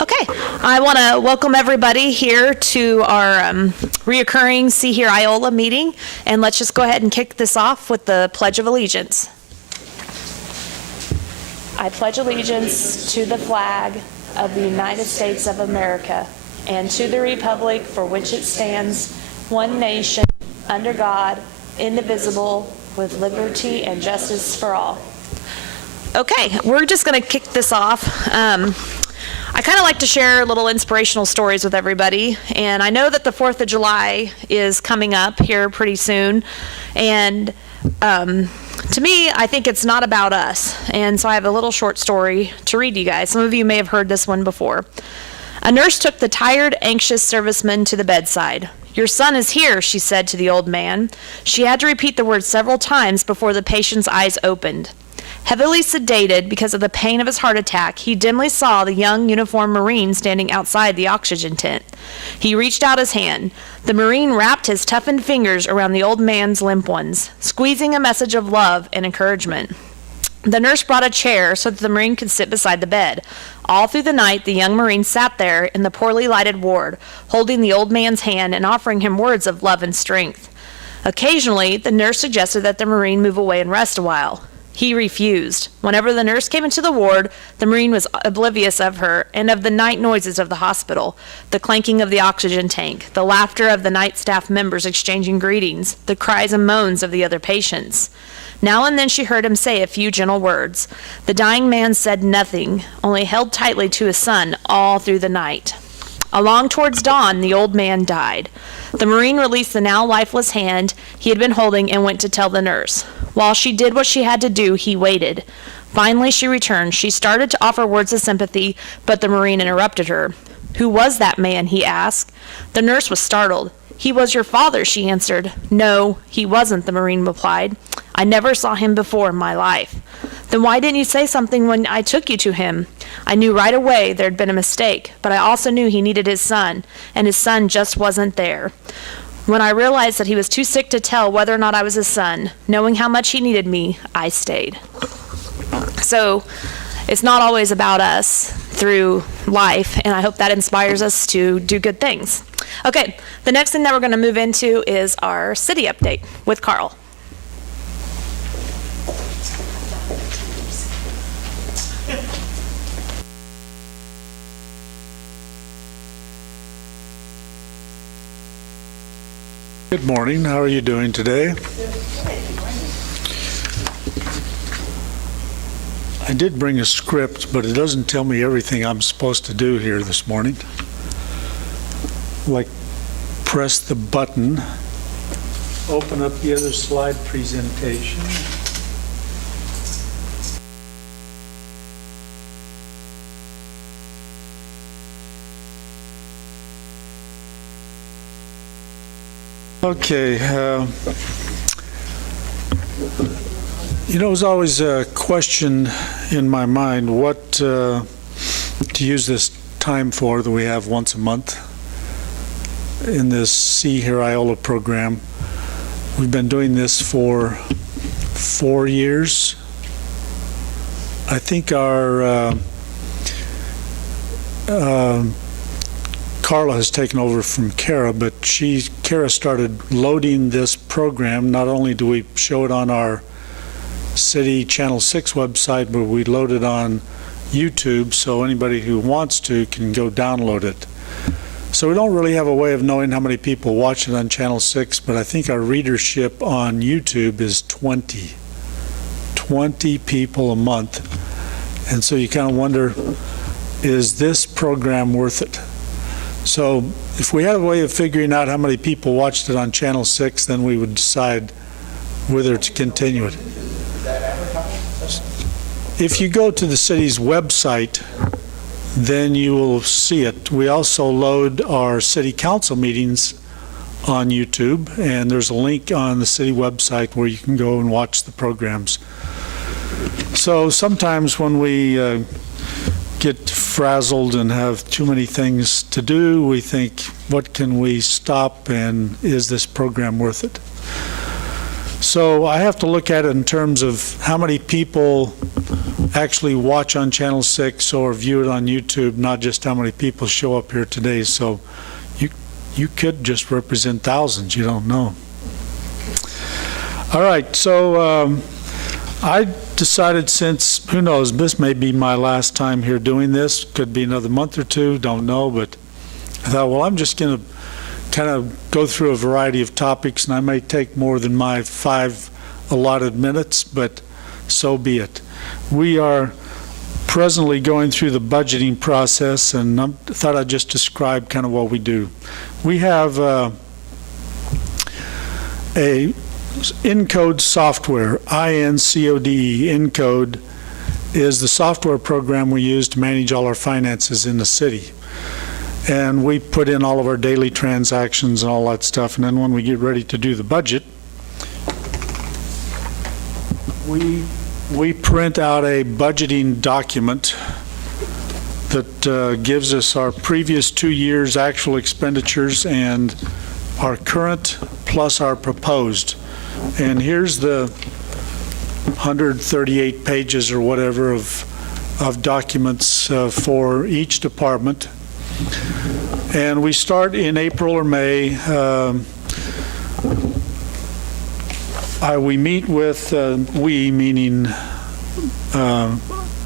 Okay, I want to welcome everybody here to our reoccurring See Here Iola meeting, and let's just go ahead and kick this off with the Pledge of Allegiance. I pledge allegiance to the flag of the United States of America and to the republic for which it stands, one nation, under God, indivisible, with liberty and justice for all. Okay, we're just going to kick this off. I kind of like to share little inspirational stories with everybody, and I know that the 4th of July is coming up here pretty soon, and to me, I think it's not about us, and so I have a little short story to read to you guys. Some of you may have heard this one before. A nurse took the tired, anxious serviceman to the bedside. "Your son is here," she said to the old man. She had to repeat the word several times before the patient's eyes opened. Heavily sedated because of the pain of his heart attack, he dimly saw the young uniformed Marine standing outside the oxygen tent. He reached out his hand. The Marine wrapped his toughened fingers around the old man's limp ones, squeezing a message of love and encouragement. The nurse brought a chair so that the Marine could sit beside the bed. All through the night, the young Marine sat there in the poorly lighted ward, holding the old man's hand and offering him words of love and strength. Occasionally, the nurse suggested that the Marine move away and rest a while. He refused. Whenever the nurse came into the ward, the Marine was oblivious of her and of the night noises of the hospital, the clanking of the oxygen tank, the laughter of the night staff members exchanging greetings, the cries and moans of the other patients. Now and then she heard him say a few gentle words. The dying man said nothing, only held tightly to his son all through the night. Along towards dawn, the old man died. The Marine released the now lifeless hand he had been holding and went to tell the nurse. While she did what she had to do, he waited. Finally, she returned. She started to offer words of sympathy, but the Marine interrupted her. "Who was that man?" he asked. The nurse was startled. "He was your father," she answered. "No, he wasn't," the Marine replied. "I never saw him before in my life." "Then why didn't you say something when I took you to him?" "I knew right away there'd been a mistake, but I also knew he needed his son, and his son just wasn't there. When I realized that he was too sick to tell whether or not I was his son, knowing how much he needed me, I stayed." So it's not always about us through life, and I hope that inspires us to do good things. Okay, the next thing that we're going to move into is our city update with Carl. Good morning. How are you doing today? I did bring a script, but it doesn't tell me everything I'm supposed to do here this morning. Like, press the button, open up the other slide presentation. Okay, there's always a question in my mind, what to use this time for that we have once a month in this See Here Iola program. We've been doing this for 4 years. I think our Carla has taken over from Kara, but Kara started loading this program. Not only do we show it on our City Channel 6 website, but we load it on YouTube, so anybody who wants to can go download it. So we don't really have a way of knowing how many people watch it on Channel 6, but I think our readership on YouTube is 20 people a month. And so you kind of wonder, is this program worth it? So if we had a way of figuring out how many people watched it on Channel 6, then we would decide whether to continue it. If you go to the city's website, then you will see it. We also load our city council meetings on YouTube, and there's a link on the city website where you can go and watch the programs. So sometimes when we get frazzled and have too many things to do, we think, what can we stop, and is this program worth it? So I have to look at it in terms of how many people actually watch on Channel 6 or view it on YouTube, not just how many people show up here today. So you could just represent thousands, you don't know. All right, so I decided, since, who knows, this may be my last time here doing this, could be another month or two, don't know, but I thought, well, I'm just going to kind of go through a variety of topics, and I may take more than my 5 allotted minutes, but so be it. We are presently going through the budgeting process, and I thought I'd just describe kind of what we do. We have a Encode software, INCODE. Encode is the software program we use to manage all our finances in the city. And we put in all of our daily transactions and all that stuff, and then when we get ready to do the budget, we print out a budgeting document that gives us our previous 2 years' actual expenditures and our current plus our proposed. And here's the 138 pages or whatever of documents for each department. And we start in April or May. We meet with, we meaning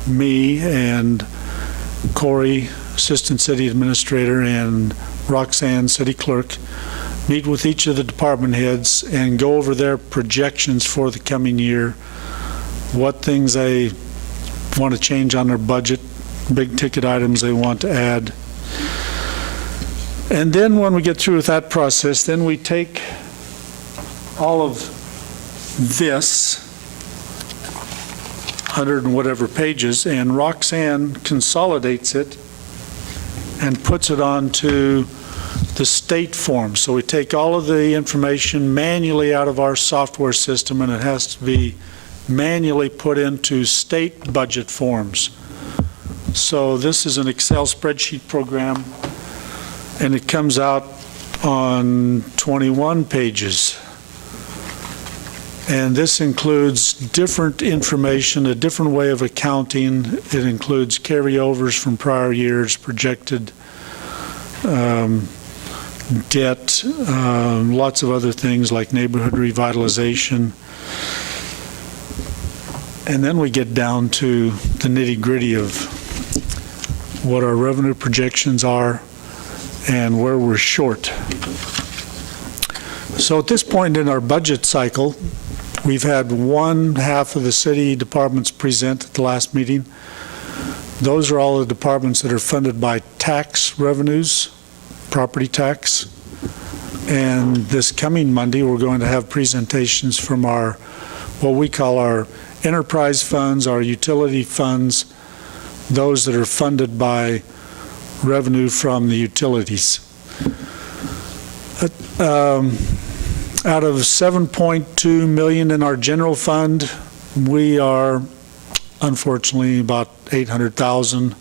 me and Corey, Assistant City Administrator, and Roxanne, City Clerk, meet with each of the department heads and go over their projections for the coming year, what things they want to change on their budget, big ticket items they want to add. And then when we get through with that process, then we take all of this 100 and whatever pages, and Roxanne consolidates it and puts it onto the state form. So we take all of the information manually out of our software system, and it has to be manually put into state budget forms. So this is an Excel spreadsheet program, and it comes out on 21 pages. And this includes different information, a different way of accounting. It includes carryovers from prior years, projected debt, lots of other things like neighborhood revitalization. And then we get down to the nitty-gritty of what our revenue projections are and where we're short. So at this point in our budget cycle, we've had one half of the city departments present at the last meeting. Those are all the departments that are funded by tax revenues, property tax. And this coming Monday, we're going to have presentations from our, what we call our enterprise funds, our utility funds, those that are funded by revenue from the utilities. Out of $7.2 million in our general fund, we are unfortunately about $800,000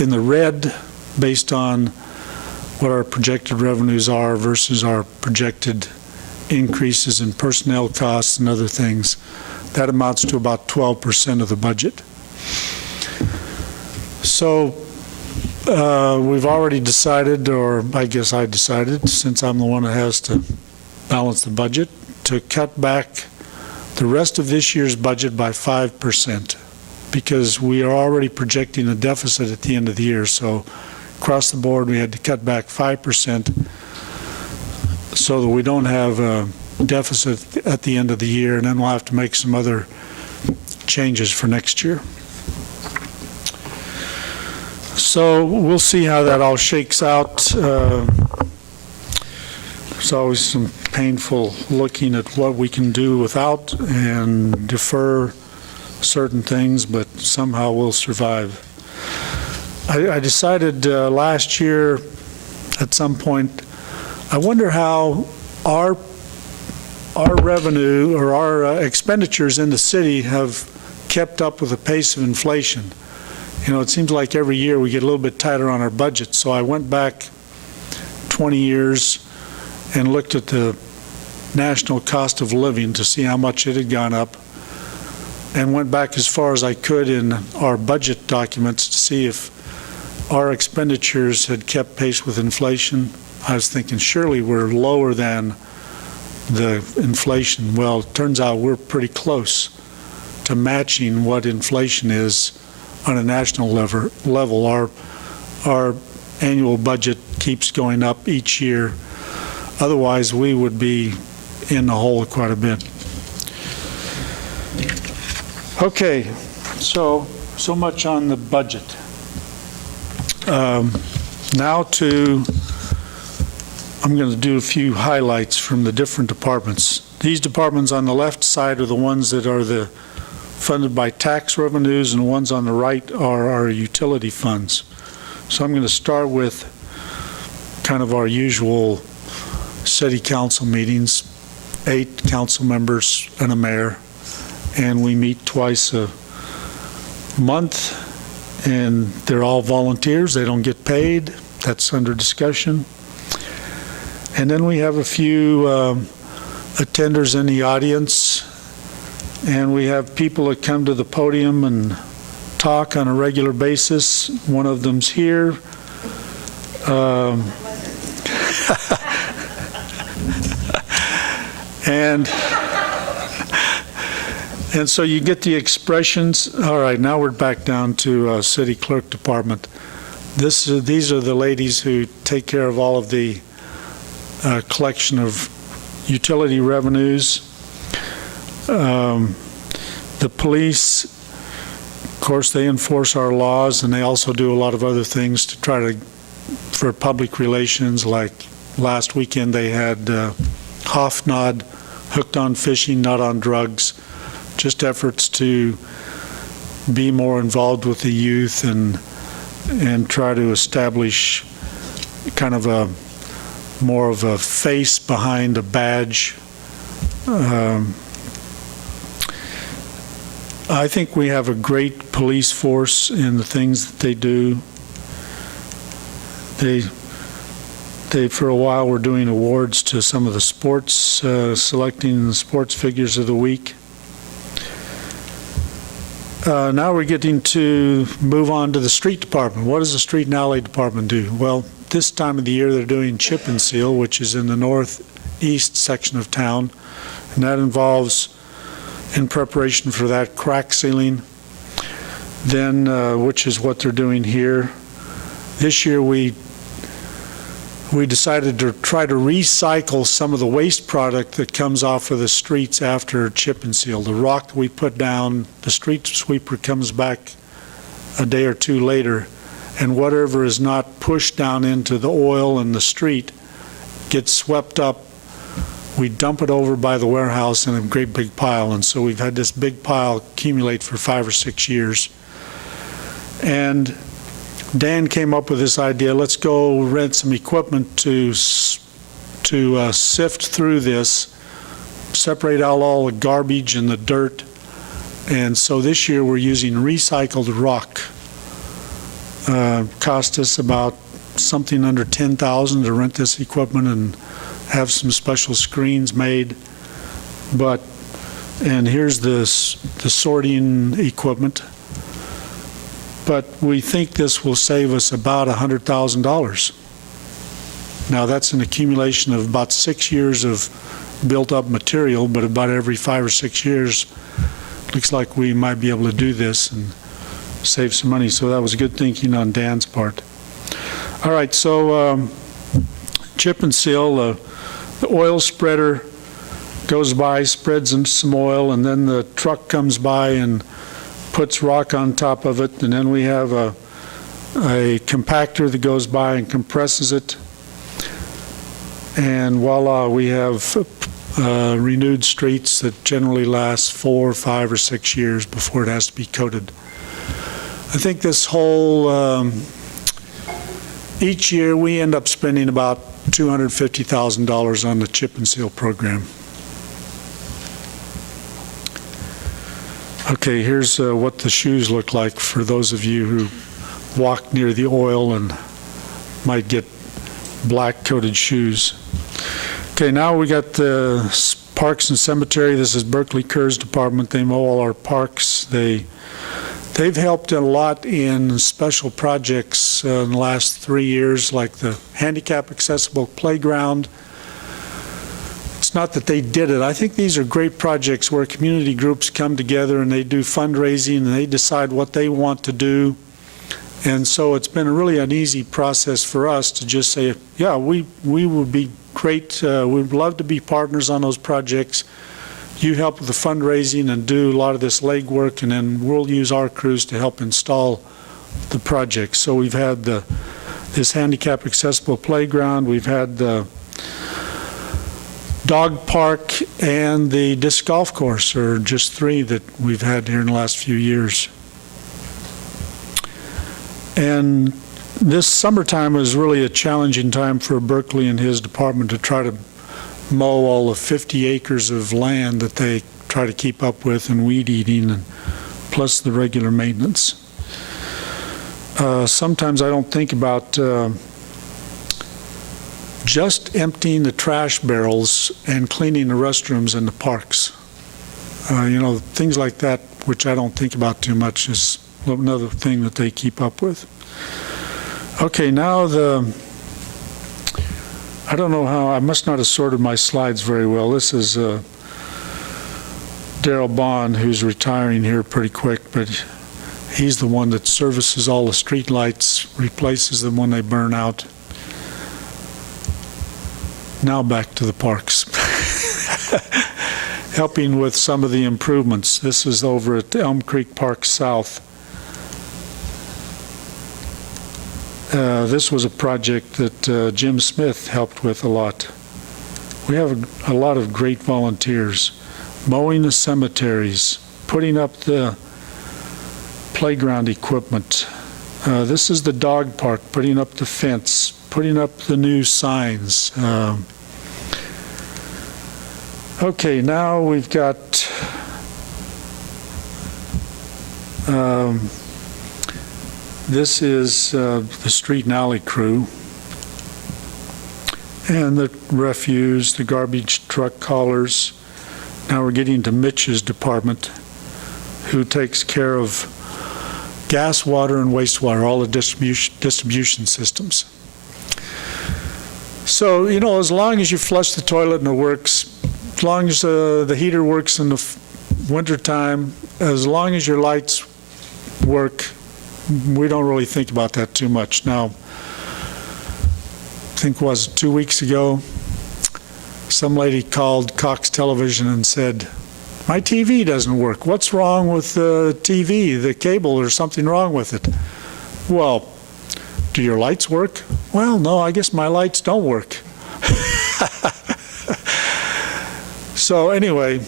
in the red based on what our projected revenues are versus our projected increases in personnel costs and other things. That amounts to about 12% of the budget. So we've already decided, or I guess I decided, since I'm the one that has to balance the budget, to cut back the rest of this year's budget by 5%, because we are already projecting a deficit at the end of the year. So across the board, we had to cut back 5% so that we don't have a deficit at the end of the year, and then we'll have to make some other changes for next year. So we'll see how that all shakes out. There's always some painful looking at what we can do without and defer certain things, but somehow we'll survive. I decided last year at some point, I wonder how our revenue or our expenditures in the city have kept up with the pace of inflation. You know, it seems like every year we get a little bit tighter on our budget. So I went back 20 years and looked at the national cost of living to see how much it had gone up. and went back as far as I could in our budget documents to see if our expenditures had kept pace with inflation. I was thinking surely we're lower than the inflation. Well, it turns out we're pretty close to matching what inflation is on a national level. Our annual budget keeps going up each year. Otherwise, we would be in the hole quite a bit. Okay, so much on the budget. Now I'm going to do a few highlights from the different departments. These departments on the left side are the ones that are funded by tax revenues, and the ones on the right are our utility funds. So I'm going to start with kind of our usual city council meetings, 8 council members and a mayor, and we meet twice a month, and they're all volunteers. They don't get paid. That's under discussion. And then we have a few attenders in the audience, and we have people that come to the podium and talk on a regular basis. One of them's here. And so you get the expressions. All right, now we're back down to city clerk department. These are the ladies who take care of all of the collection of utility revenues. The police, of course, they enforce our laws, and they also do a lot of other things to try to, for public relations. Like last weekend, they had HOFNOD, Hooked on Fishing, Not on Drugs, just efforts to be more involved with the youth and try to establish kind of a more of a face behind a badge. I think we have a great police force in the things that they do. They for a while were doing awards to some of the sports, selecting the sports figures of the week. Now we're getting to move on to the street department. What does the street and alley department do? Well, this time of the year they're doing chip and seal, which is in the northeast section of town, and that involves, in preparation for that, crack sealing, then which is what they're doing here. This year we decided to try to recycle some of the waste product that comes off of the streets after chip and seal. The rock that we put down, the street sweeper comes back a day or two later, and whatever is not pushed down into the oil in the street gets swept up. We dump it over by the warehouse in a great big pile, and so we've had this big pile accumulate for 5 or 6 years. And Dan came up with this idea, let's go rent some equipment to sift through this, separate out all the garbage and the dirt. And so this year we're using recycled rock. Cost us about something under $10,000 to rent this equipment and have some special screens made. And here's the sorting equipment. But we think this will save us about $100,000. Now that's an accumulation of about 6 years of built up material, but about every 5 or 6 years, looks like we might be able to do this and save some money. So that was good thinking on Dan's part. All right, so chip and seal, the oil spreader goes by, spreads in some oil, and then the truck comes by and puts rock on top of it, and then we have a compactor that goes by and compresses it, and voila, we have renewed streets that generally last 4, 5, or 6 years before it has to be coated. I think this whole, each year we end up spending about $250,000 on the chip and seal program. Okay, here's what the shoes look like for those of you who walk near the oil and might get black coated shoes. Okay, now we got the Parks and Cemetery, this is Berkeley Kerr's department. They mow all our parks. They've helped a lot in special projects in the last 3 years, like the handicap accessible playground. It's not that they did it. I think these are great projects where community groups come together and they do fundraising and they decide what they want to do. And so it's been really an easy process for us to just say, yeah, we would be great. We'd love to be partners on those projects. You help with the fundraising and do a lot of this legwork, and then we'll use our crews to help install the project. So we've had this handicap accessible playground. We've had the dog park and the disc golf course are just 3 that we've had here in the last few years. And this summertime was really a challenging time for Berkeley and his department to try to mow all the 50 acres of land that they try to keep up with and weed eating, and plus the regular maintenance. Sometimes I don't think about just emptying the trash barrels and cleaning the restrooms in the parks. Things like that, which I don't think about too much, is another thing that they keep up with. Okay, now I don't know how, I must not have sorted my slides very well. This is Darrell Bond, who's retiring here pretty quick, but he's the one that services all the street lights, replaces them when they burn out. Now back to the parks. Helping with some of the improvements. This is over at Elm Creek Park South. This was a project that Jim Smith helped with a lot. We have a lot of great volunteers. Mowing the cemeteries, putting up the playground equipment. This is the dog park, putting up the fence, putting up the new signs. Okay, now we've got this is the street and alley crew, and the refuse, the garbage truck haulers. Now we're getting to Mitch's department, who takes care of gas, water, and wastewater, all the distribution systems. So, as long as you flush the toilet and it works, as long as the heater works in the wintertime, as long as your lights work, we don't really think about that too much. Now, I think it was 2 weeks ago, some lady called Cox Television and said, my TV doesn't work. What's wrong with the TV, the cable, or something wrong with it? Well, do your lights work? Well, no, I guess my lights don't work. So anyway,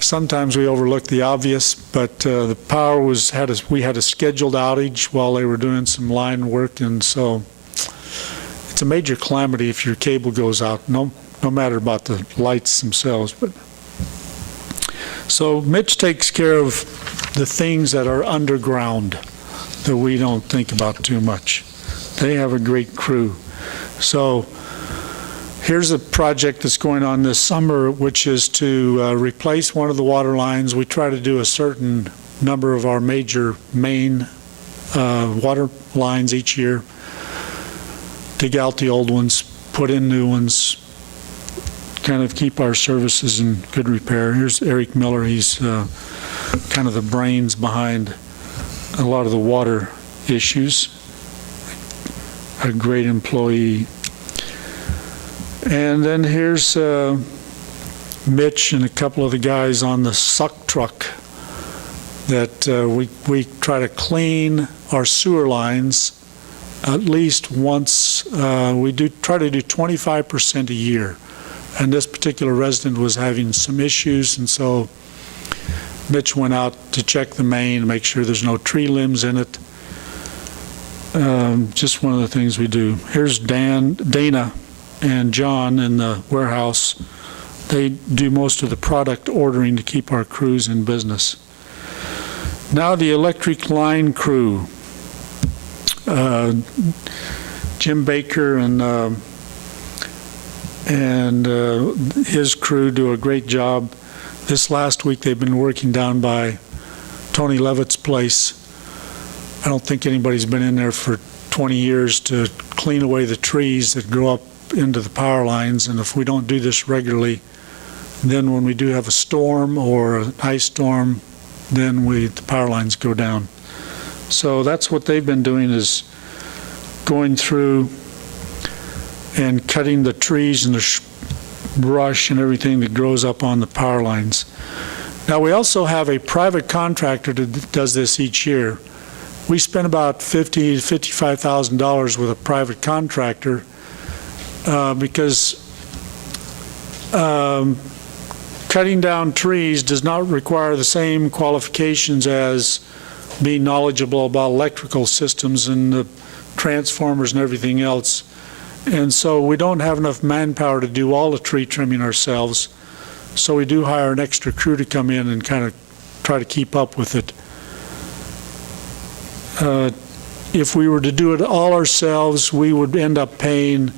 sometimes we overlook the obvious, but the power we had a scheduled outage while they were doing some line work, and so it's a major calamity if your cable goes out, no matter about the lights themselves. But so Mitch takes care of the things that are underground that we don't think about too much. They have a great crew. So here's a project that's going on this summer, which is to replace one of the water lines. We try to do a certain number of our major main water lines each year, dig out the old ones, put in new ones, kind of keep our services in good repair. Here's Eric Miller. He's kind of the brains behind a lot of the water issues. A great employee. And then here's Mitch and a couple of the guys on the suck truck that we try to clean our sewer lines at least once. We try to do 25% a year. And this particular resident was having some issues, and so Mitch went out to check the main, make sure there's no tree limbs in it. Just one of the things we do. Here's Dana and John in the warehouse. They do most of the product ordering to keep our crews in business. Now the electric line crew. Jim Baker and and his crew do a great job. This last week, they've been working down by Tony Levitt's place. I don't think anybody's been in there for 20 years to clean away the trees that grow up into the power lines, and if we don't do this regularly, then when we do have a storm or an ice storm, then the power lines go down. So that's what they've been doing, is going through and cutting the trees and the brush and everything that grows up on the power lines. Now, we also have a private contractor that does this each year. We spend about $50,000 to $55,000 with a private contractor because cutting down trees does not require the same qualifications as being knowledgeable about electrical systems and the transformers and everything else. And so we don't have enough manpower to do all the tree trimming ourselves. So we do hire an extra crew to come in and kind of try to keep up with it. If we were to do it all ourselves, we would end up paying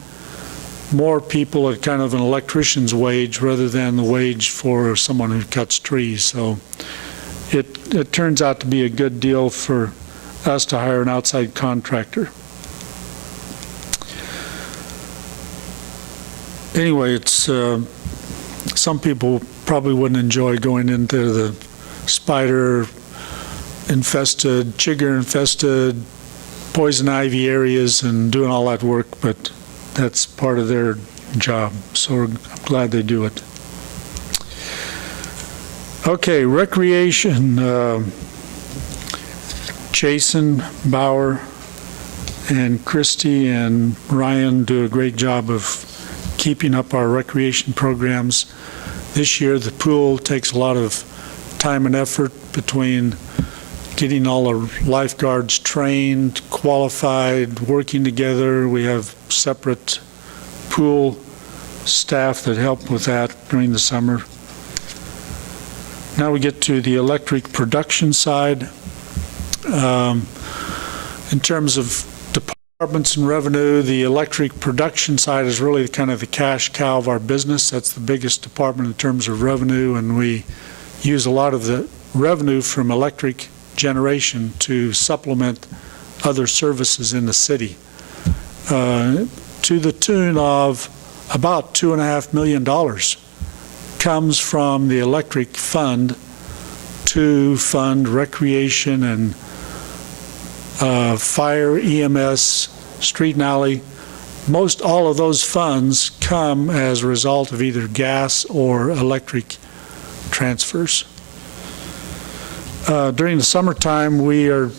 more people at kind of an electrician's wage rather than the wage for someone who cuts trees. So it turns out to be a good deal for us to hire an outside contractor. Anyway, it's some people probably wouldn't enjoy going into the spider-infested, chigger-infested, poison ivy areas and doing all that work, but that's part of their job, so I'm glad they do it. Okay, recreation. Jason, Bauer, and Christy and Ryan do a great job of keeping up our recreation programs. This year, the pool takes a lot of time and effort between getting all the lifeguards trained, qualified, working together. We have separate pool staff that help with that during the summer. Now we get to the electric production side. In terms of departments and revenue, the electric production side is really kind of the cash cow of our business. That's the biggest department in terms of revenue, and we use a lot of the revenue from electric generation to supplement other services in the city, to the tune of about $2.5 million comes from the electric fund to fund recreation and fire, EMS, street and alley. Most all of those funds come as a result of either gas or electric transfers. During the summertime, we are,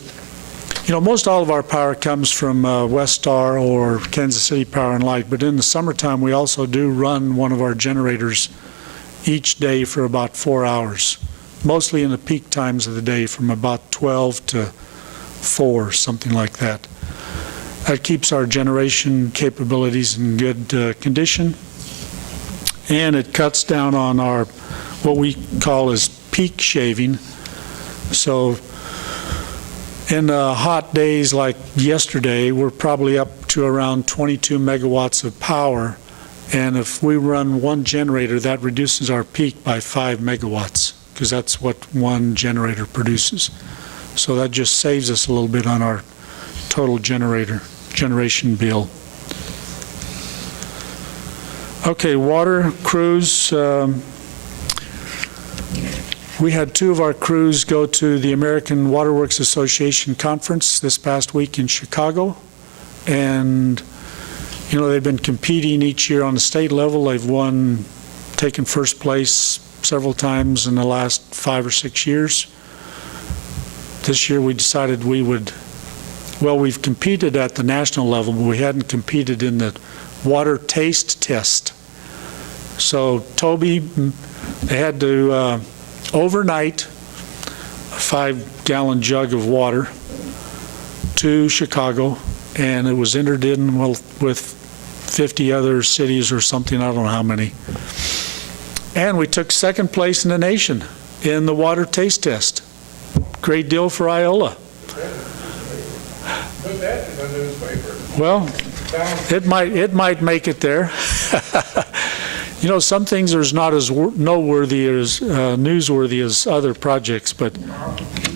most all of our power comes from West Star or Kansas City Power and Light, but in the summertime, we also do run one of our generators each day for about 4 hours, mostly in the peak times of the day from about 12 to 4, something like that. That keeps our generation capabilities in good condition, and it cuts down on our, what we call as peak shaving. So in hot days like yesterday, we're probably up to around 22 megawatts of power, and if we run one generator, that reduces our peak by 5 megawatts, because that's what one generator produces. So that just saves us a little bit on our total generation bill. Okay, water crews. We had 2 of our crews go to the American Waterworks Association conference this past week in Chicago, and they've been competing each year on the state level. They've taken first place several times in the last 5 or 6 years. This year we decided we've competed at the national level, but we hadn't competed in the water taste test. So Toby, they had to overnight a 5-gallon jug of water to Chicago, and it was entered in with 50 other cities or something, I don't know how many. And we took second place in the nation in the water taste test. Great deal for Iola. Put that in the newspaper. Well, it might make it there. You know, some things are not as noteworthy as newsworthy as other projects, but You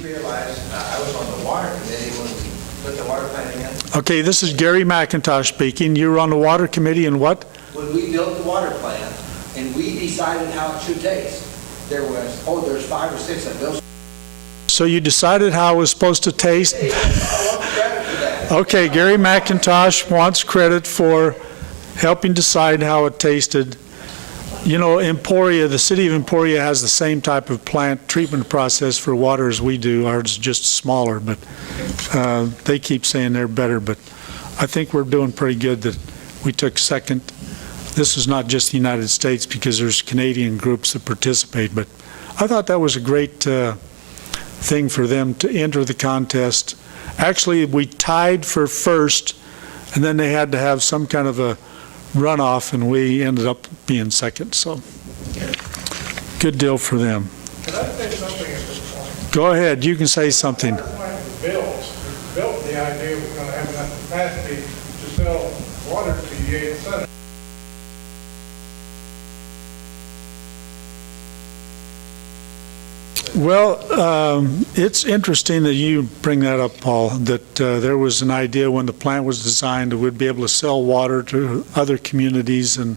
realize I was on the water committee when we put the water plant in. okay, this is Gary McIntosh speaking. You were on the water committee and what? When we built the water plant and we decided how it should taste, there's 5 or 6 of those. So you decided how it was supposed to taste? I want credit for that. Okay, Gary McIntosh wants credit for helping decide how it tasted. You know, Emporia, the city of Emporia has the same type of plant treatment process for water as we do. Ours is just smaller, but they keep saying they're better. But I think we're doing pretty good that we took second. This is not just the United States because there's Canadian groups that participate, but I thought that was a great thing for them to enter the contest. Actually, we tied for first, and then they had to have some kind of a runoff, and we ended up being second. So, good deal for them. Can I say something at this point? Go ahead, you can say something. The plant was built the idea we're going to have enough capacity to sell water to the Iola Center. Well, it's interesting that you bring that up, Paul, that there was an idea when the plant was designed that we'd be able to sell water to other communities. And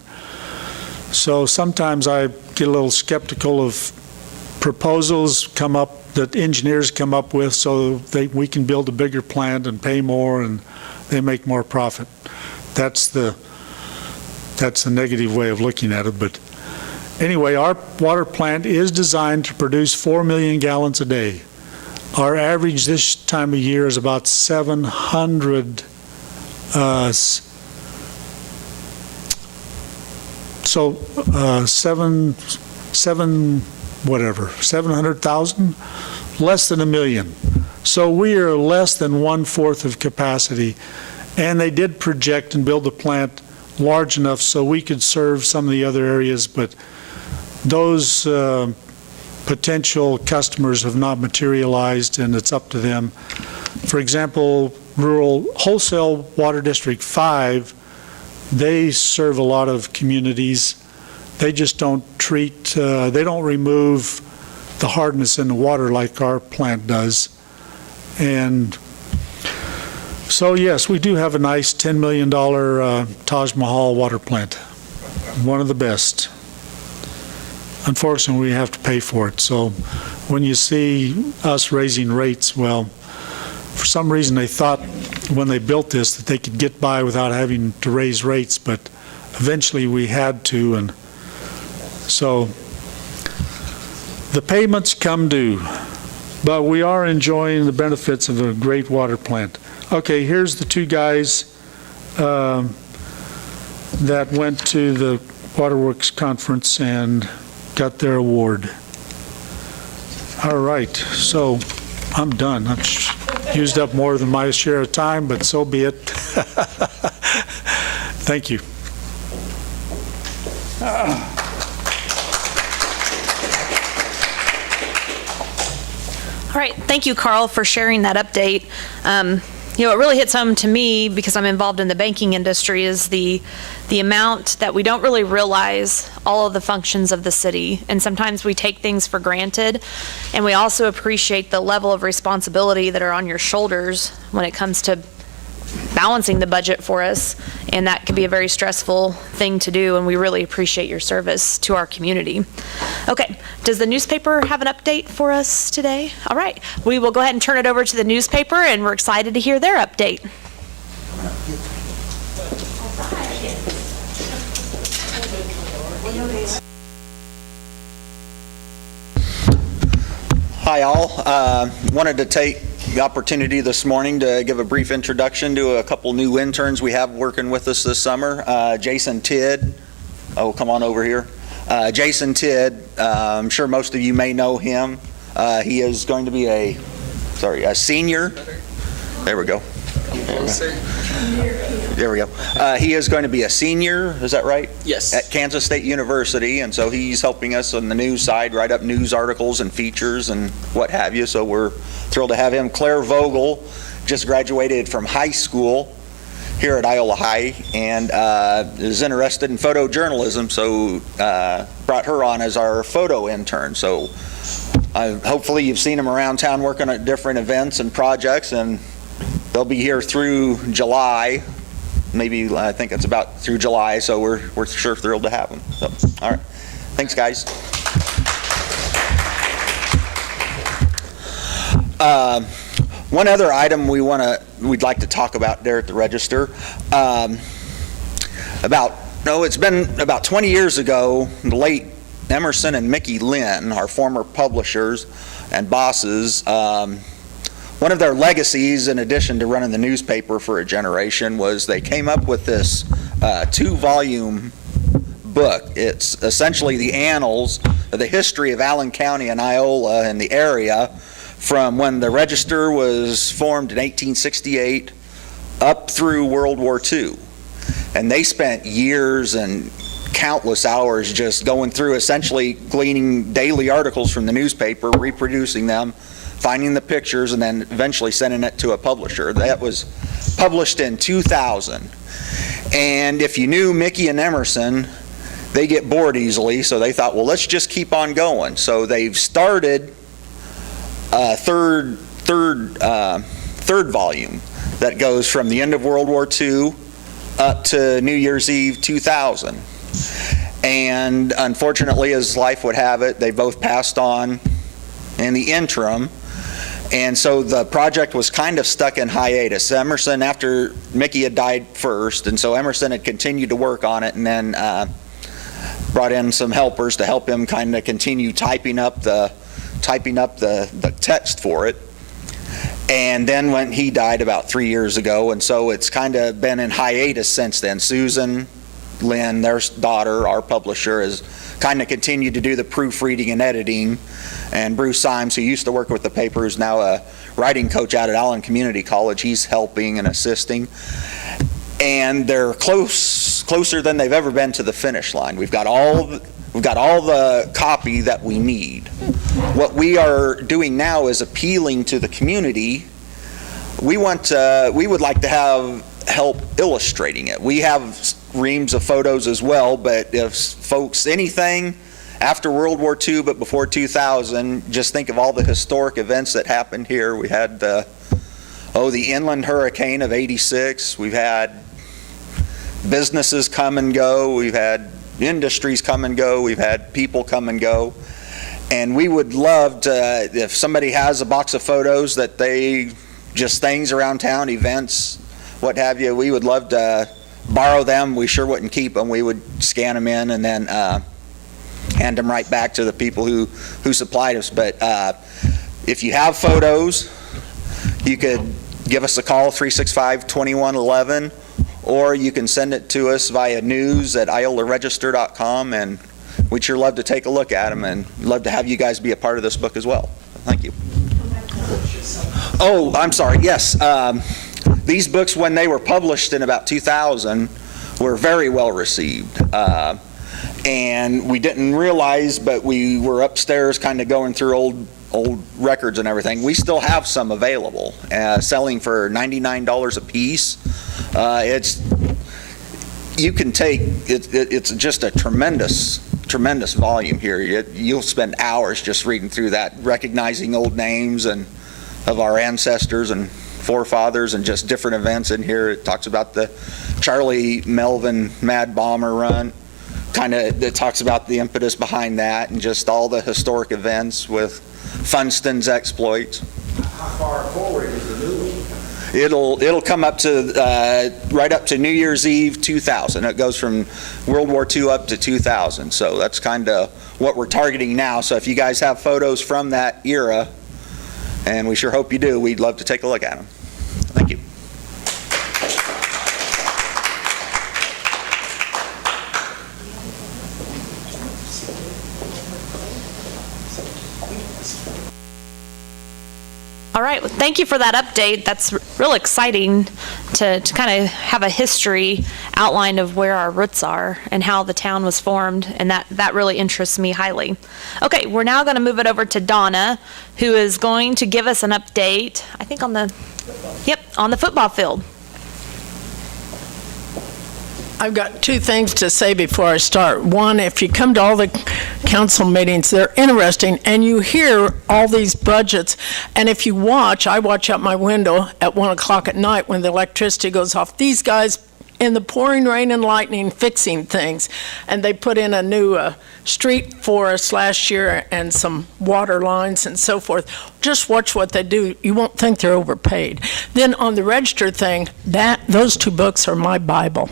so sometimes I get a little skeptical of proposals come up that engineers come up with so we can build a bigger plant and pay more and they make more profit. That's the negative way of looking at it. But anyway, our water plant is designed to produce 4 million gallons a day. Our average this time of year is about 700, whatever, 700,000, less than a million. So we are less than 1/4 of capacity. And they did project and build the plant large enough so we could serve some of the other areas, but those potential customers have not materialized, and it's up to them. For example, rural wholesale water district 5, they serve a lot of communities. They just don't treat, they don't remove the hardness in the water like our plant does. And so yes, we do have a nice $10 million Taj Mahal water plant, one of the best. Unfortunately, we have to pay for it. So when you see us raising rates, well, for some reason they thought when they built this that they could get by without having to raise rates, but eventually we had to. And so the payments come due, but we are enjoying the benefits of a great water plant. Okay, here's the two guys that went to the Waterworks conference and got their award. All right, so I'm done. I've used up more than my share of time, but so be it. Thank you. All right, thank you, Carl, for sharing that update. You know, it really hits home to me because I'm involved in the banking industry is the amount that we don't really realize all of the functions of the city. And sometimes we take things for granted. And we also appreciate the level of responsibility that are on your shoulders when it comes to balancing the budget for us. And that can be a very stressful thing to do. And we really appreciate your service to our community. Okay, does the newspaper have an update for us today? All right, we will go ahead and turn it over to the newspaper, and we're excited to hear their update. Hi all. Wanted to take the opportunity this morning to give a brief introduction to a couple new interns we have working with us this summer. Jason Tidd. Oh, come on over here. Jason Tidd, I'm sure most of you may know him. He is going to be a senior. There we go. There we go. He is going to be a senior, is that right? Yes. At Kansas State University, and so he's helping us on the news side, write up news articles and features and what have you, so we're thrilled to have him. Claire Vogel just graduated from high school. here at Iola High and is interested in photojournalism, so brought her on as our photo intern. So hopefully you've seen them around town working at different events and projects, and they'll be here through July. Maybe I think it's about through July, so we're sure thrilled to have them. So, all right, thanks, guys. One other item we'd like to talk about there at the Register. It's been about 20 years ago, the late Emerson and Mickey Lynn, our former publishers and bosses, one of their legacies, in addition to running the newspaper for a generation, was they came up with this 2-volume book. It's essentially the annals of the history of Allen County and Iola and the area from when the Register was formed in 1868 up through World War II. And they spent years and countless hours just going through, essentially gleaning daily articles from the newspaper, reproducing them, finding the pictures, and then eventually sending it to a publisher. That was published in 2000. And if you knew Mickey and Emerson, they get bored easily, so they thought, well, let's just keep on going. So they've started a third volume that goes from the end of World War II up to New Year's Eve 2000. And unfortunately, as life would have it, they both passed on in the interim. And so the project was kind of stuck in hiatus. Emerson, after Mickey had died first, and so Emerson had continued to work on it, and then brought in some helpers to help him kind of continue typing up the text for it. And then when he died about 3 years ago, and so it's kind of been in hiatus since then. Susan Lynn, their daughter, our publisher, has kind of continued to do the proofreading and editing. And Bruce Symes, who used to work with the paper, is now a writing coach out at Allen Community College. He's helping and assisting. And they're closer than they've ever been to the finish line. We've got all the copy that we need. What we are doing now is appealing to the community. We would like to have help illustrating it. We have reams of photos as well, but if folks, anything after World War II but before 2000, just think of all the historic events that happened here. We had the inland hurricane of '86. We've had businesses come and go. We've had industries come and go. We've had people come and go. And we would love to, if somebody has a box of photos that just things around town, events, what have you, we would love to borrow them. We sure wouldn't keep them. We would scan them in and then hand them right back to the people who supplied us. But if you have photos, you could give us a call, 365-2111, or you can send it to us via news@iolaregister.com, and we'd sure love to take a look at them and love to have you guys be a part of this book as well. Thank you. Oh, I'm sorry, yes. These books, when they were published in about 2000, were very well received. And we didn't realize, but we were upstairs kind of going through old records and everything. We still have some available, selling for $99 a piece. It's just a tremendous volume here. You'll spend hours just reading through that, recognizing old names and of our ancestors and forefathers and just different events in here. It talks about the Charlie Melvin Mad Bomber run. It talks about the impetus behind that and just all the historic events with Funston's exploits. How far forward is the new one? It'll come up to right up to New Year's Eve 2000. It goes from World War II up to 2000. So that's kind of what we're targeting now. So if you guys have photos from that era, and we sure hope you do, we'd love to take a look at them. Thank you. All right, well, thank you for that update. That's real exciting to kind of have a history outline of where our roots are and how the town was formed, and that really interests me highly. Okay, we're now going to move it over to Donna, who is going to give us an update, I think on the football field. I've got two things to say before I start. One, if you come to all the council meetings, they're interesting, and you hear all these budgets. And if you watch, I watch out my window at 1 o'clock at night when the electricity goes off. These guys in the pouring rain and lightning fixing things. And they put in a new street for us last year and some water lines and so forth. Just watch what they do. You won't think they're overpaid. Then on the register thing, those two books are my Bible.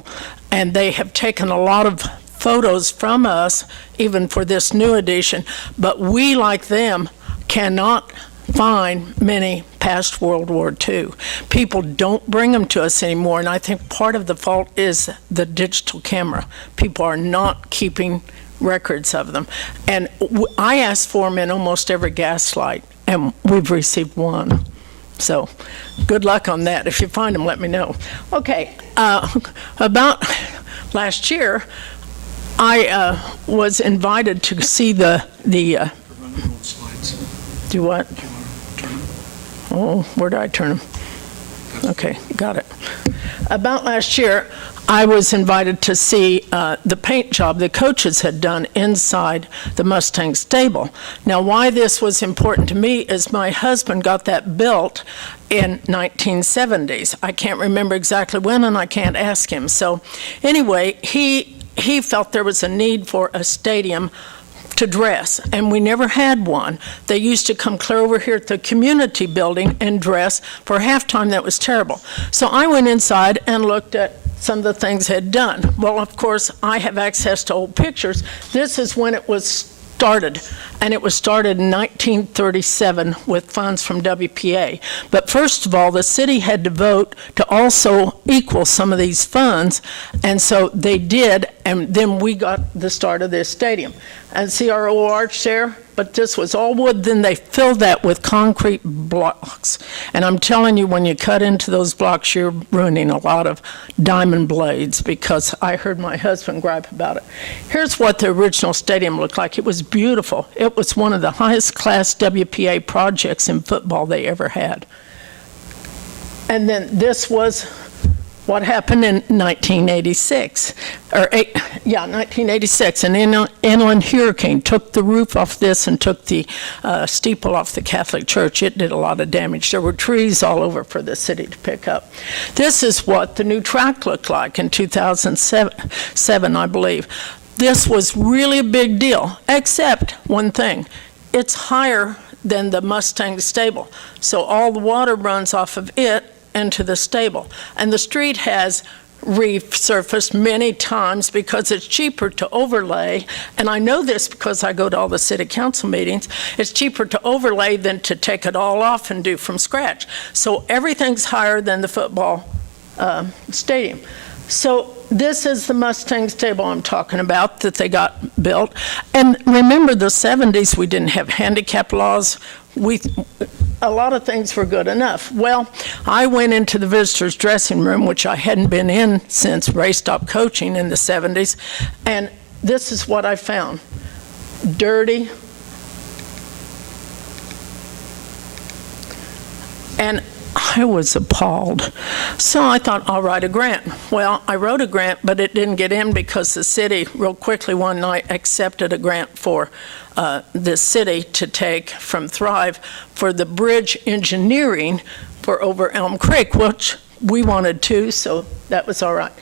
And they have taken a lot of photos from us, even for this new edition, but we, like them, cannot find many past World War II. People don't bring them to us anymore, and I think part of the fault is the digital camera. People are not keeping records of them. And I asked for them in almost every gas light, and we've received one. So good luck on that. If you find them, let me know. Okay, about last year, I was invited to see the do what? Oh, where do I turn them? Okay, got it. About last year, I was invited to see the paint job the coaches had done inside the Mustang stable. Now, why this was important to me is my husband got that built in 1970s. I can't remember exactly when, and I can't ask him. So anyway, he felt there was a need for a stadium to dress, and we never had one. They used to come clear over here at the community building and dress. For halftime, that was terrible. So I went inside and looked at some of the things had done. Well, of course, I have access to old pictures. This is when it was started, and it was started in 1937 with funds from WPA. But first of all, the city had to vote to also equal some of these funds, and so they did, and then we got the start of this stadium. And see our old arch there? But this was all wood. Then they filled that with concrete blocks. And I'm telling you, when you cut into those blocks, you're ruining a lot of diamond blades, because I heard my husband gripe about it. Here's what the original stadium looked like. It was beautiful. It was one of the highest class WPA projects in football they ever had. And then this was what happened in 1986, 1986. An inland hurricane took the roof off this and took the steeple off the Catholic Church. It did a lot of damage. There were trees all over for the city to pick up. This is what the new track looked like in 2007, I believe. This was really a big deal, except one thing. It's higher than the Mustang stable, so all the water runs off of it into the stable. And the street has resurfaced many times because it's cheaper to overlay, and I know this because I go to all the city council meetings. It's cheaper to overlay than to take it all off and do from scratch. So everything's higher than the football stadium. So this is the Mustang stable I'm talking about that they got built. And remember the 70s, we didn't have handicap laws. A lot of things were good enough. Well, I went into the visitors' dressing room, which I hadn't been in since Ray stopped coaching in the 70s, and this is what I found. Dirty. And I was appalled. So I thought, I'll write a grant. Well, I wrote a grant, but it didn't get in because the city real quickly one night accepted a grant for the city to take from Thrive for the bridge engineering for over Elm Creek, which we wanted to, so that was all right.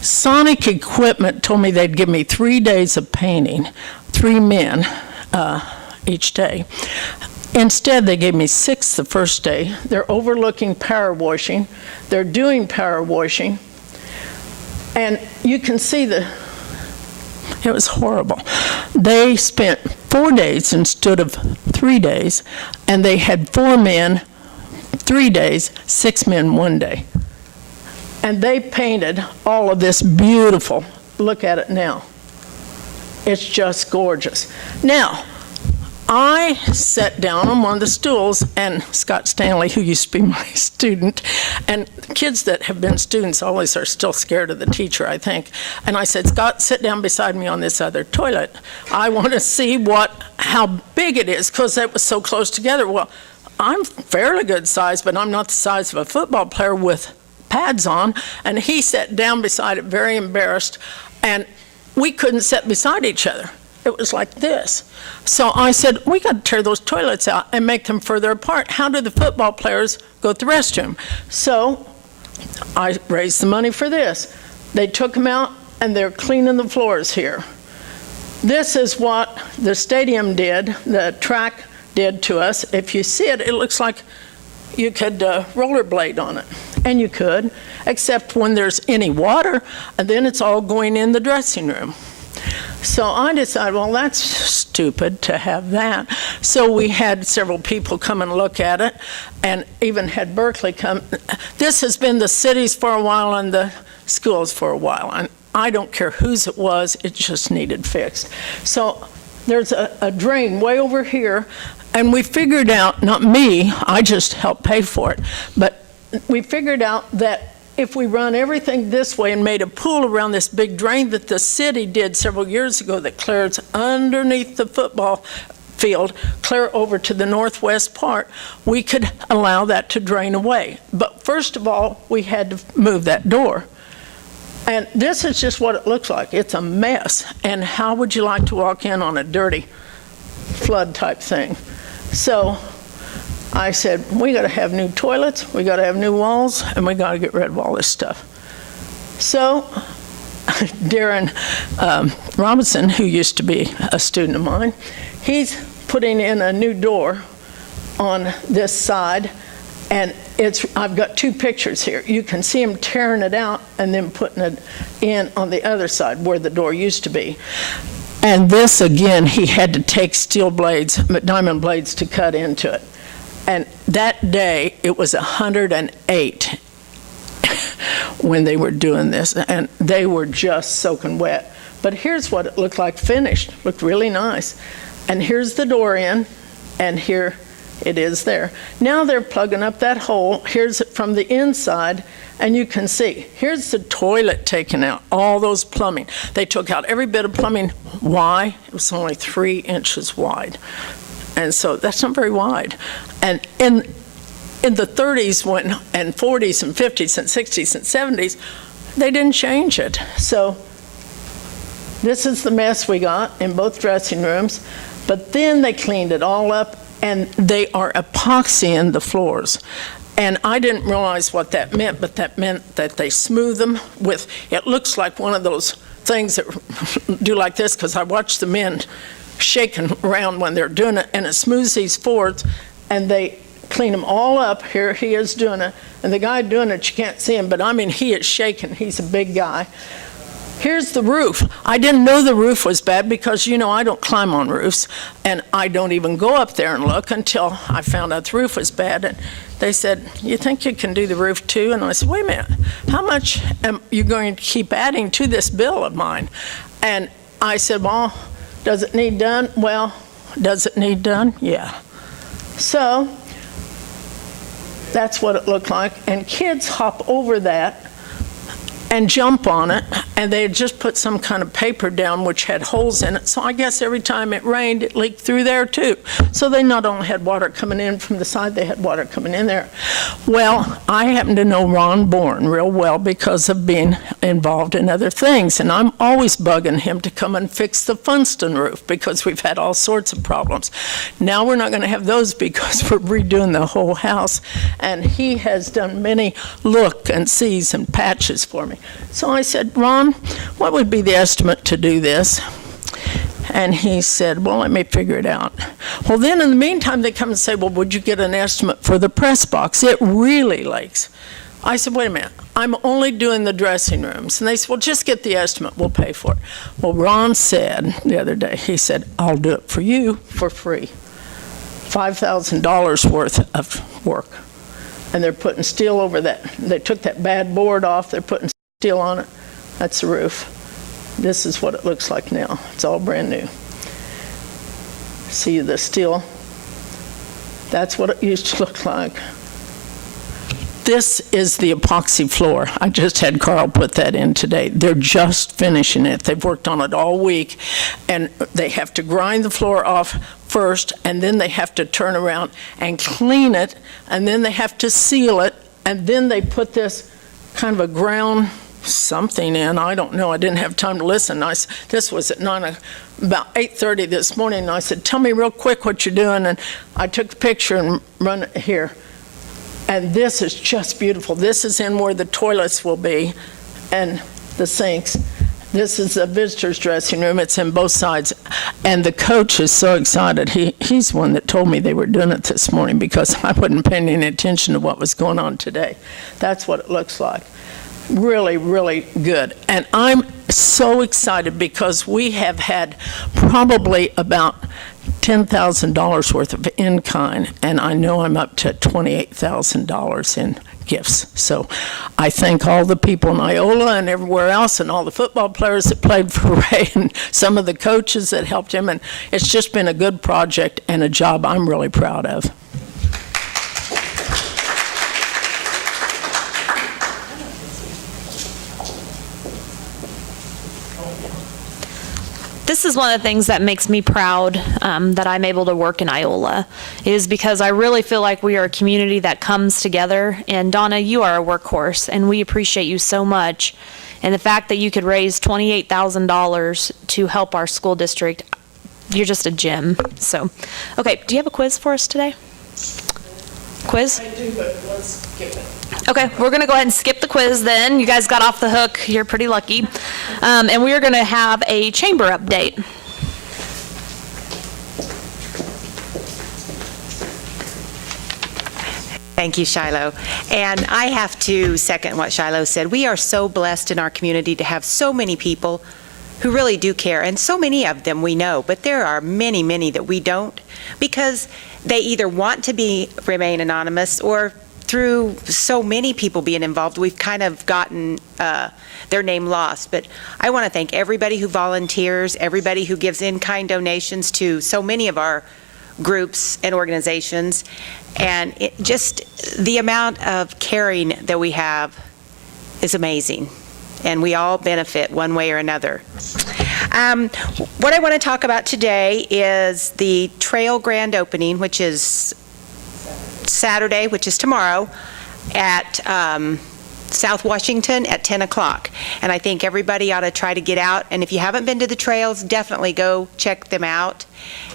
Sonic Equipment told me they'd give me 3 days of painting, 3 men each day. Instead, they gave me 6 the first day. They're overlooking power washing. They're doing power washing. And you can see it was horrible. They spent 4 days instead of 3 days, and they had 4 men 3 days, 6 men 1 day. And they painted all of this beautiful. Look at it now. It's just gorgeous. Now, I sat down on one of the stools, and Scott Stanley, who used to be my student, and kids that have been students always are still scared of the teacher, I think. And I said, Scott, sit down beside me on this other toilet. I want to see how big it is, because it was so close together. Well, I'm fairly good size, but I'm not the size of a football player with pads on, and he sat down beside it, very embarrassed, and we couldn't sit beside each other. It was like this. So I said, we got to tear those toilets out and make them further apart. How do the football players go to the restroom? So I raised the money for this. They took them out, and they're cleaning the floors here. This is what the stadium did, the track did to us. If you see it, it looks like you could rollerblade on it. And you could, except when there's any water, and then it's all going in the dressing room. So I decided, well, that's stupid to have that. So we had several people come and look at it, and even had Berkeley come. This has been the city's for a while and the schools for a while. And I don't care whose it was, it just needed fixed. So there's a drain way over here, and we figured out, not me, I just helped pay for it, but we figured out that if we run everything this way and made a pool around this big drain that the city did several years ago that clears underneath the football field, clear over to the northwest part, we could allow that to drain away. But first of all, we had to move that door. And this is just what it looks like. It's a mess. And how would you like to walk in on a dirty flood type thing? So I said, we got to have new toilets, we got to have new walls, and we got to get rid of all this stuff. So Darren Robinson, who used to be a student of mine, he's putting in a new door on this side, and I've got two pictures here. You can see him tearing it out and then putting it in on the other side where the door used to be. And this, again, he had to take steel blades, diamond blades, to cut into it. And that day, it was 108 when they were doing this, and they were just soaking wet. But here's what it looked like finished. Looked really nice. And here's the door in, and here it is there. Now they're plugging up that hole. Here's it from the inside, and you can see. Here's the toilet taken out, all those plumbing. They took out every bit of plumbing. Why? It was only 3 inches wide. And so that's not very wide. And in the 30s and 40s and 50s and 60s and 70s, they didn't change it. So this is the mess we got in both dressing rooms. But then they cleaned it all up, and they are epoxying the floors. And I didn't realize what that meant, but that meant that they smooth them with, it looks like one of those things that do like this, because I watch the men shaking around when they're doing it, and it smooths these floors, and they clean them all up. Here he is doing it, and the guy doing it, you can't see him, but I mean, he is shaking. He's a big guy. Here's the roof. I didn't know the roof was bad because, you know, I don't climb on roofs, and I don't even go up there and look until I found out the roof was bad. And they said, you think you can do the roof too? And I said, wait a minute, how much am you going to keep adding to this bill of mine? And I said, well, does it need done? Well, does it need done? Yeah. So that's what it looked like. And kids hop over that and jump on it, and they had just put some kind of paper down which had holes in it. So I guess every time it rained, it leaked through there too. So they not only had water coming in from the side, they had water coming in there. Well, I happen to know Ron Bourne real well because of being involved in other things, and I'm always bugging him to come and fix the Funston roof because we've had all sorts of problems. Now we're not going to have those because we're redoing the whole house, and he has done many look and sees and patches for me. So I said, Ron, what would be the estimate to do this? And he said, well, let me figure it out. Well, then in the meantime, they come and say, well, would you get an estimate for the press box? It really leaks. I said, wait a minute, I'm only doing the dressing rooms. And they said, well, just get the estimate, we'll pay for it. Well, Ron said the other day, he said, I'll do it for you for free. $5,000 worth of work. And they're putting steel over that. They took that bad board off, they're putting steel on it. That's the roof. This is what it looks like now. It's all brand new. See the steel? That's what it used to look like. This is the epoxy floor. I just had Carl put that in today. They're just finishing it. They've worked on it all week, and they have to grind the floor off first, and then they have to turn around and clean it, and then they have to seal it, and then they put this kind of a ground something in. I don't know. I didn't have time to listen. This was at about 8:30 this morning, and I said, tell me real quick what you're doing. And I took the picture and run it here. And this is just beautiful. This is in where the toilets will be and the sinks. This is the visitor's dressing room. It's in both sides. And the coach is so excited. He's the one that told me they were doing it this morning because I wasn't paying any attention to what was going on today. That's what it looks like. Really, really good. And I'm so excited because we have had probably about $10,000 worth of in-kind, and I know I'm up to $28,000 in gifts. So I thank all the people in Iola and everywhere else and all the football players that played for Ray and some of the coaches that helped him. And it's just been a good project and a job I'm really proud of. This is one of the things that makes me proud that I'm able to work in Iola, is because I really feel like we are a community that comes together. And Donna, you are a workhorse, and we appreciate you so much. And the fact that you could raise $28,000 to help our school district, you're just a gem. So, okay, do you have a quiz for us today? Quiz? I do, but let's skip it. Okay, we're going to go ahead and skip the quiz then. You guys got off the hook. You're pretty lucky. And we are going to have a chamber update. Thank you, Shiloh. And I have to second what Shiloh said. We are so blessed in our community to have so many people who really do care, and so many of them we know, but there are many, many that we don't, because they either want to remain anonymous, or through so many people being involved, we've kind of gotten their name lost. But I want to thank everybody who volunteers, everybody who gives in-kind donations to so many of our groups and organizations, and just the amount of caring that we have is amazing, and we all benefit one way or another. What I want to talk about today is the trail grand opening, which is Saturday, which is tomorrow, at South Washington at 10 o'clock. And I think everybody ought to try to get out. And if you haven't been to the trails, definitely go check them out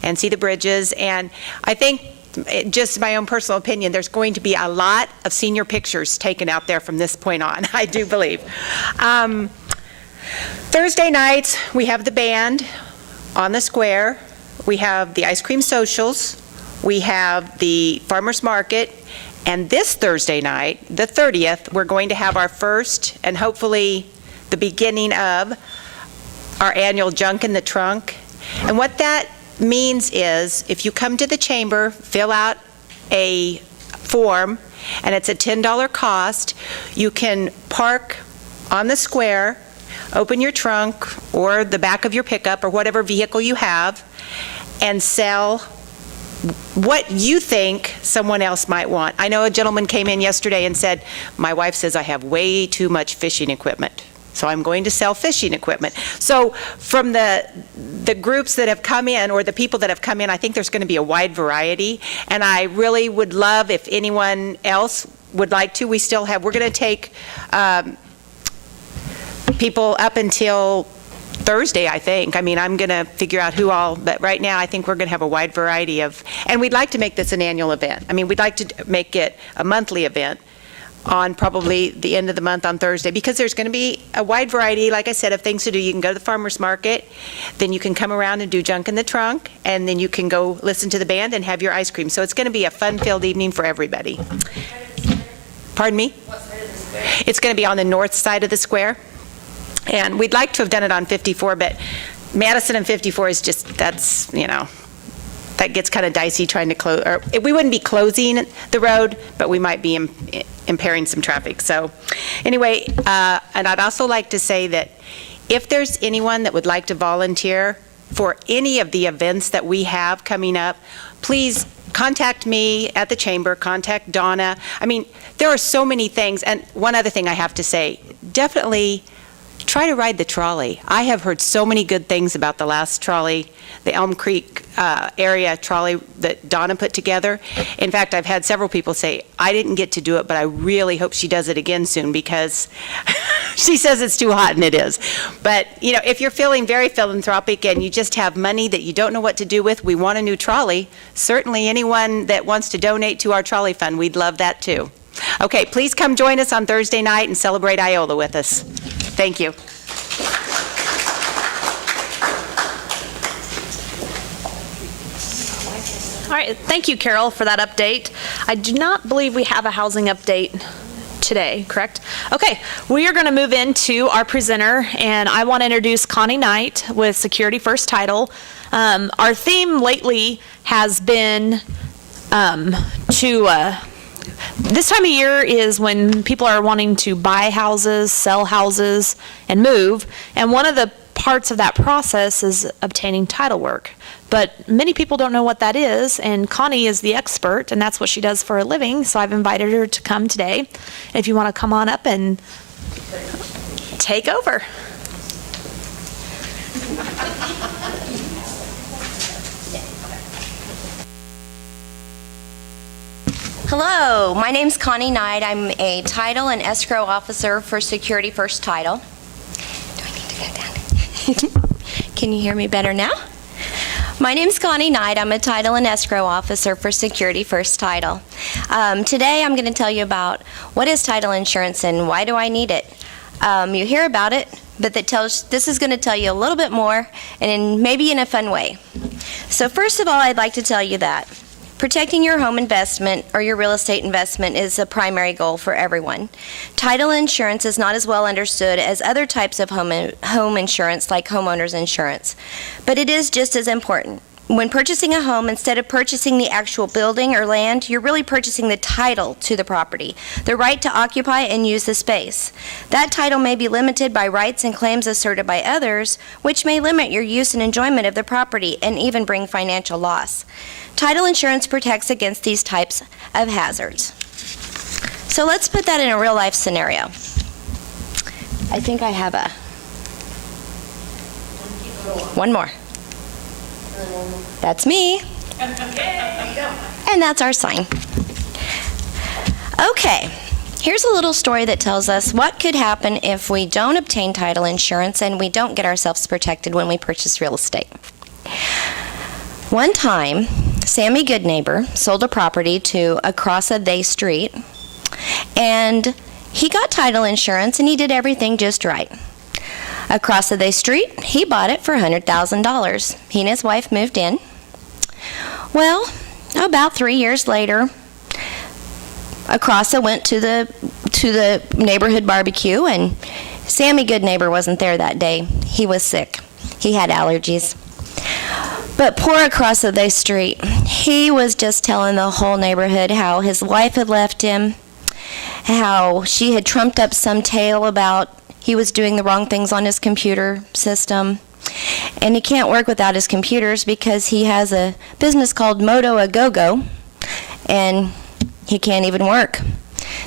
and see the bridges. And I think, just my own personal opinion, there's going to be a lot of senior pictures taken out there from this point on, I do believe. Thursday nights, we have the band on the square. We have the ice cream socials. We have the farmer's market. And this Thursday night, the 30th, we're going to have our first, and hopefully the beginning of, our annual Junk in the Trunk. And what that means is, if you come to the chamber, fill out a form, and it's a $10 cost, you can park on the square, open your trunk or the back of your pickup or whatever vehicle you have, and sell what you think someone else might want. I know a gentleman came in yesterday and said, my wife says I have way too much fishing equipment, so I'm going to sell fishing equipment. So from the groups that have come in, or the people that have come in, I think there's going to be a wide variety, and I really would love if anyone else would like to. We're going to take people up until Thursday, I think. I mean, I'm going to figure out who all, but right now I think we're going to have a wide variety of, and we'd like to make this an annual event. I mean, we'd like to make it a monthly event on probably the end of the month on Thursday, because there's going to be a wide variety, like I said, of things to do. You can go to the farmer's market, then you can come around and do Junk in the Trunk, and then you can go listen to the band and have your ice cream. So it's going to be a fun-filled evening for everybody. Pardon me? What side of the square? It's going to be on the north side of the square. And we'd like to have done it on 54, but Madison and 54 is just, that's, you know, that gets kind of dicey trying to close, or we wouldn't be closing the road, but we might be impairing some traffic. So anyway, and I'd also like to say that if there's anyone that would like to volunteer for any of the events that we have coming up, please contact me at the chamber, contact Donna. I mean, there are so many things. And one other thing I have to say, definitely try to ride the trolley. I have heard so many good things about the last trolley, the Elm Creek area trolley that Donna put together. In fact, I've had several people say, I didn't get to do it, but I really hope she does it again soon because she says it's too hot, and it is. But, you know, if you're feeling very philanthropic and you just have money that you don't know what to do with, we want a new trolley. Certainly anyone that wants to donate to our trolley fund, we'd love that too. Okay, please come join us on Thursday night and celebrate Iola with us. Thank you. All right, thank you, Carol, for that update. I do not believe we have a housing update today, correct? Okay, we are going to move into our presenter, and I want to introduce Connie Knight with Security First Title. Our theme lately has been this time of year is when people are wanting to buy houses, sell houses, and move, and one of the parts of that process is obtaining title work. But many people don't know what that is, and Connie is the expert, and that's what she does for a living, so I've invited her to come today. And if you want to come on up and take over. Hello, my name's Connie Knight. I'm a title and escrow officer for Security First Title. Do I need to go down? Can you hear me better now? My name's Connie Knight. I'm a title and escrow officer for Security First Title. Today I'm going to tell you about what is title insurance and why do I need it. You hear about it, but this is going to tell you a little bit more and maybe in a fun way. So first of all, I'd like to tell you that protecting your home investment or your real estate investment is a primary goal for everyone. Title insurance is not as well understood as other types of home insurance like homeowners insurance, but it is just as important. When purchasing a home, instead of purchasing the actual building or land, you're really purchasing the title to the property, the right to occupy and use the space. That title may be limited by rights and claims asserted by others, which may limit your use and enjoyment of the property and even bring financial loss. Title insurance protects against these types of hazards. So let's put that in a real-life scenario. I think I have one more. That's me. And that's our sign. Okay, here's a little story that tells us what could happen if we don't obtain title insurance and we don't get ourselves protected when we purchase real estate. One time, Sammy Goodneighbor sold a property to across a they street, and he got title insurance and he did everything just right. Across a they street, he bought it for $100,000. He and his wife moved in. Well, about 3 years later, Acrossa went to the neighborhood barbecue, and Sammy Goodneighbor wasn't there that day. He was sick. He had allergies. But poor Acrossa they street, he was just telling the whole neighborhood how his wife had left him, how she had trumped up some tale about he was doing the wrong things on his computer system. And he can't work without his computers because he has a business called Moto A Go-Go, and he can't even work.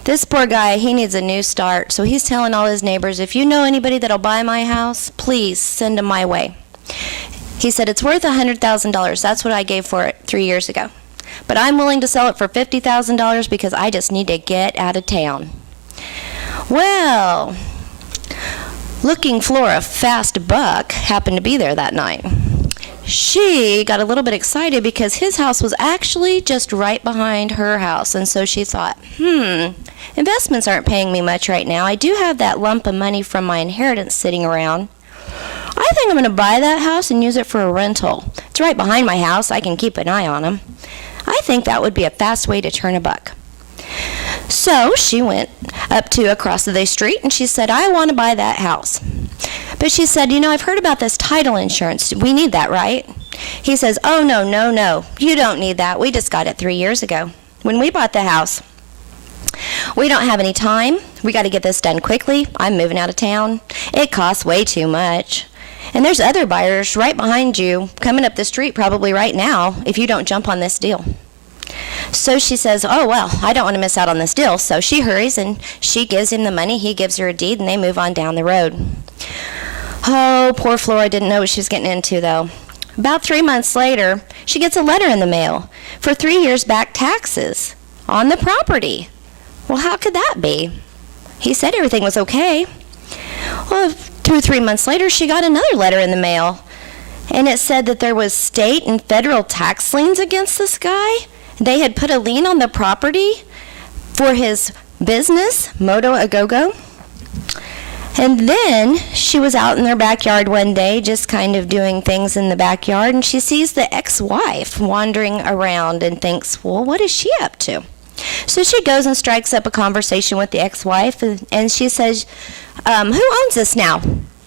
This poor guy, he needs a new start, so he's telling all his neighbors, if you know anybody that'll buy my house, please send them my way. He said, it's worth $100,000. That's what I gave for it 3 years ago. But I'm willing to sell it for $50,000 because I just need to get out of town. Well, looking Flora Fast Buck happened to be there that night. She got a little bit excited because his house was actually just right behind her house, and so she thought, investments aren't paying me much right now. I do have that lump of money from my inheritance sitting around. I think I'm going to buy that house and use it for a rental. It's right behind my house. I can keep an eye on them. I think that would be a fast way to turn a buck. So she went up to across the street and she said, I want to buy that house. But she said, you know, I've heard about this title insurance. We need that, right? He says, oh, no. You don't need that. We just got it 3 years ago. When we bought the house, we don't have any time. We got to get this done quickly. I'm moving out of town. It costs way too much. And there's other buyers right behind you coming up the street probably right now if you don't jump on this deal. So she says, oh, well, I don't want to miss out on this deal. So she hurries and she gives him the money. He gives her a deed and they move on down the road. Oh, poor Flora didn't know what she was getting into, though. About 3 months later, she gets a letter in the mail for 3 years back taxes on the property. Well, how could that be? He said everything was okay. Well, 2 or 3 months later, she got another letter in the mail, and it said that there was state and federal tax liens against this guy. They had put a lien on the property for his business, Moto Agogo. And then she was out in their backyard one day, just kind of doing things in the backyard, and she sees the ex-wife wandering around and thinks, well, what is she up to? So she goes and strikes up a conversation with the ex-wife, and she says, who owns this now?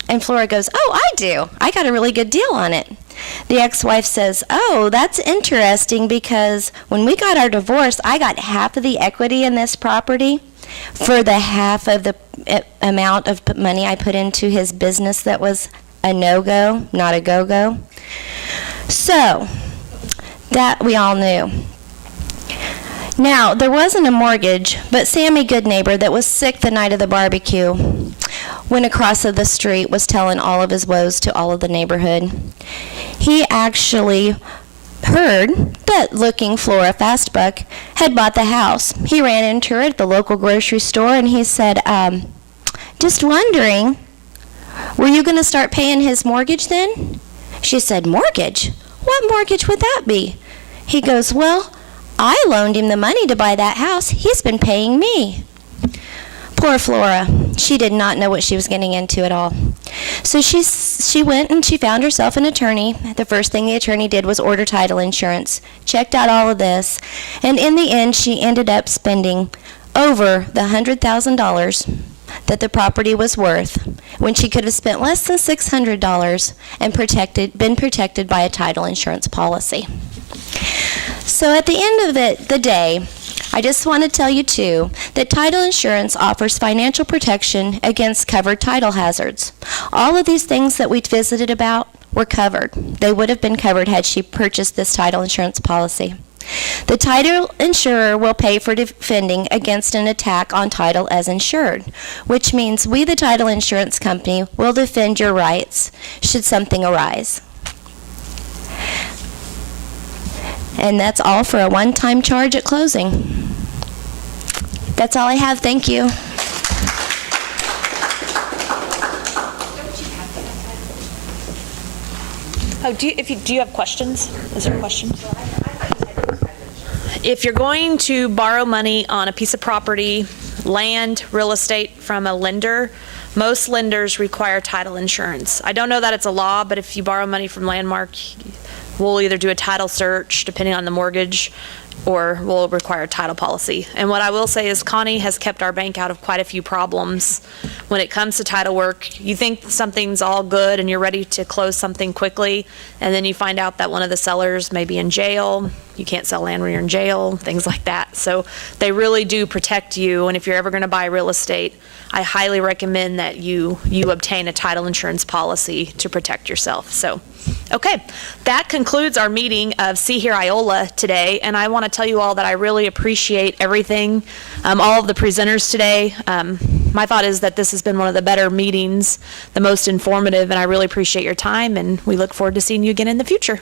And Flora goes, oh, I do. I got a really good deal on it. The ex-wife says, oh, that's interesting, because when we got our divorce, I got half of the equity in this property for the half of the amount of money I put into his business that was a no-go, not a go-go. So, that we all knew. Now, there wasn't a mortgage, but Sammy Goodneighbor, that was sick the night of the barbecue, went across the street, was telling all of his woes to all of the neighborhood. He actually heard that Looking Flora Fastbuck had bought the house. He ran into her at the local grocery store, and he said, just wondering, were you going to start paying his mortgage then? She said, mortgage? What mortgage would that be? He goes, well, I loaned him the money to buy that house. He's been paying me. Poor Flora. She did not know what she was getting into at all. So she went and she found herself an attorney. The first thing the attorney did was order title insurance, checked out all of this, and in the end she ended up spending over the $100,000 that the property was worth, when she could have spent less than $600 and been protected by a title insurance policy. So at the end of the day, I just want to tell you, too, that title insurance offers financial protection against covered title hazards. All of these things that we visited about were covered. They would have been covered had she purchased this title insurance policy. The title insurer will pay for defending against an attack on title as insured, which means we, the title insurance company, will defend your rights should something arise. And that's all for a one-time charge at closing. That's all I have. Thank you. Oh, do you have questions? Is there a question? If you're going to borrow money on a piece of property, land, real estate from a lender, most lenders require title insurance. I don't know that it's a law, but if you borrow money from Landmark, we'll either do a title search, depending on the mortgage, or we'll require a title policy. And what I will say is Connie has kept our bank out of quite a few problems when it comes to title work. You think something's all good and you're ready to close something quickly, and then you find out that one of the sellers may be in jail. You can't sell land when you're in jail, things like that. So they really do protect you, and if you're ever going to buy real estate, I highly recommend that you obtain a title insurance policy to protect yourself. So, okay, that concludes our meeting of See Here Iola today, and I want to tell you all that I really appreciate everything, all of the presenters today. My thought is that this has been one of the better meetings, the most informative, and I really appreciate your time, and we look forward to seeing you again in the future.